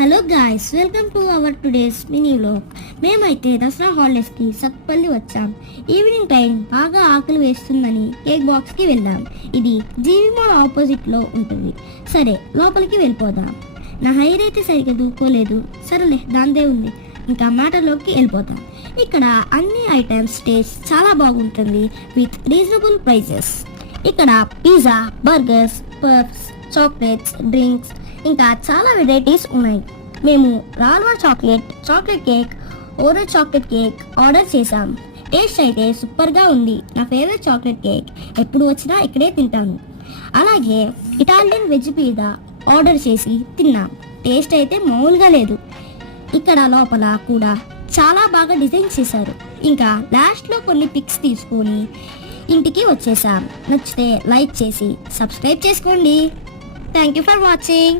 Hello guys, welcome to our today's mini vlog. మేమైతే దసరా హాలిడేస్కి సత్పల్లి వచ్చాం. Evening time బాగా ఆకలి వేస్తుందని కేక్ బాక్స్కి వెళ్ళాం. ఇది జీవి మాల్ ఆపోజిట్లో ఉంటుంది. సరే లోపలికి వెళ్ళిపోదాం. నా హెయిర్ అయితే సరిగ్గా దూకోలేదు. సరేలే, దాందే ఉంది. ఇంకా మ్యాటర్లోకి వెళ్ళిపోతాం. ఇక్కడ అన్ని ఐటమ్స్ టేస్ట్ చాలా బాగుంటుంది విత్ రీజనబుల్ ప్రైజెస్. ఇక్కడ pizza, burgers, puffs, chocolates, drinks ఇంకా చాలా వెరైటీస్ ఉన్నాయి. మేము రాల్వా chocolate cake, Oreo chocolate cake order చేశాం. టేస్ట్ అయితే సూపర్గా ఉంది. నా ఫేవరెట్ చాక్లెట్ కేక్. ఎప్పుడు వచ్చినా ఇక్కడే తింటాను. అలాగే ఇటాలియన్ వెజ్ పిజ్జా ఆర్డర్ చేసి తిన్నాం. టేస్ట్ అయితే మామూలుగా లేదు. ఇక్కడ లోపల కూడా చాలా బాగా డిజైన్ చేశారు. ఇంకా లాస్ట్లో కొన్ని పిక్స్ తీసుకొని ఇంటికి వచ్చేసాం. నచ్చితే లైక్ చేసి సబ్స్క్రైబ్ చేసుకోండి. Thank you for watching.